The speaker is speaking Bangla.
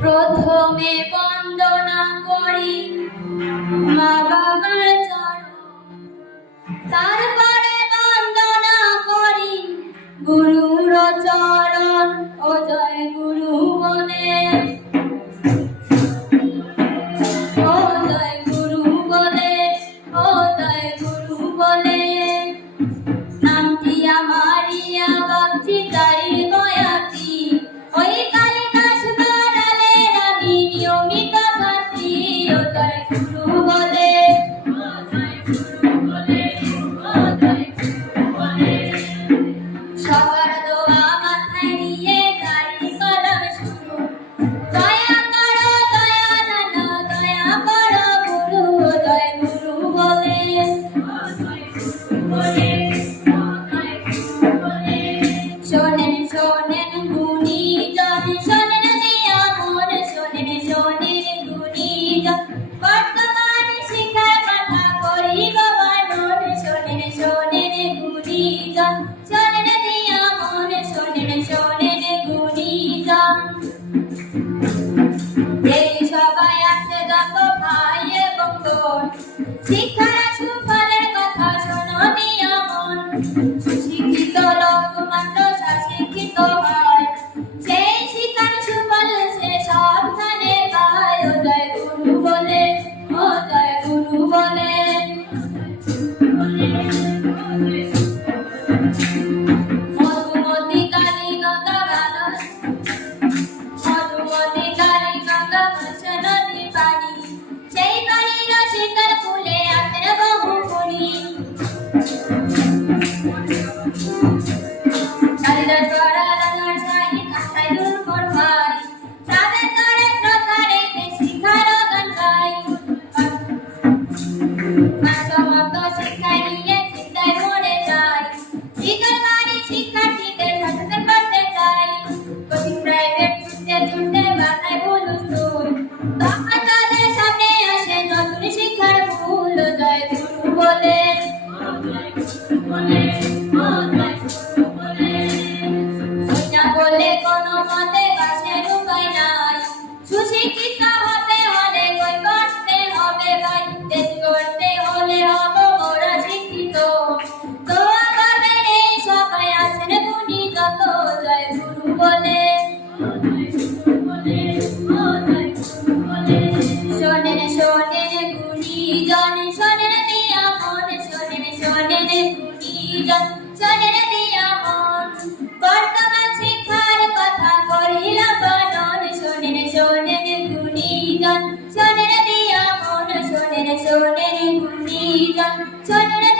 প্রথমে বন্দনা করি মা বাবার চরণ, তারপরে বন্দনা করি গুরুর চরণ। ও জয় গুরু বলে, ও জয় গুরু বলে, ও জয় গুরু বলে। নামটি আমারিয়া বাগচি তারি বয়াতি, ওই কালিদাস বাড়ালের আমি নিয়মিত ছাত্রী। ও জয় গুরু বলে, ও জয় গুরু বলে, ও জয় গুরু বলে। সবার দোয়া মাথায় নিয়ে তারি কলম শুরু, দয়া করো দয়ালালা, দয়া করো গুরু। ও জয় গুরু বলে, ও জয় গুরু বলে, ও জয় গুরু বলে। শোনেন শোনেন গুণীজন, শোনেন দিয়া মন, শোনেন শোনেন গুণীজন। বর্তমান শিক্ষার কথা করিব বর্ণন, শোনেন শোনেন গুণীজন, শোনেন দিয়া মন, শোনেন শোনেন গুণীজন। এই সবাই আছে যত ভাই এবং বোন, শিক্ষার সুফলের কথা শোনো দিয়া মন। সুশিক্ষিত লোক মাত্র শিক্ষিত হয়, সেই শিক্ষার সুফল সে সাবধানে পায়। ও জয় গুরু বলে, ও জয় গুরু বলে। মধুমতি কালী গঙ্গা বালক, মধুমতি কালী গঙ্গা ভাসে নদী পানি, সেই পানির শীতল ফুলে আছেন বহু মুনি। কালিদাস বাড়ালার সাহি কাঁথায় দুর্বল ভাই, তাদের তরে শ্রদ্ধা রেখে শিক্ষার গান গাই। মানসম্মত শিক্ষায় নিয়ে চিন্তায় মরে যায়, শিক্ষার বাড়ি শিক্ষার্থীদের সচেতন করতে চাই। কোচিং প্রাইভেট ছুটতে ছুটতে মাথায় হুলস্থুল, তখন তাদের সামনে আসে নতুন শিক্ষার ভুল। ও জয় গুরু বলে, ও জয় গুরু বলে, ও জয় গুরু বলে। ওই না বলে কোনো মতে বাসের উপায় নাই, সুশিক্ষিত হতে হলে কই করতে হবে ভাই। দেশ করতে হলে হব মোরা শিক্ষিত, দোয়া করবেন এই সবাই আছেন গুণী যত। জয় গুরু বলে, ও জয় গুরু বলে, ও জয় গুরু বলে। শোনেন শোনেন গুণীজন, শোনেন দিয়া মন, শোনেন শোনেন গুণীজন, শোনেন দিয়া মন। বর্তমান শিক্ষার কথা করিলাম বর্ণন, শোনেন শোনেন গুণীজন, শোনেন দিয়া মন, শোনেন শোনেন গুণীজন, শোনেন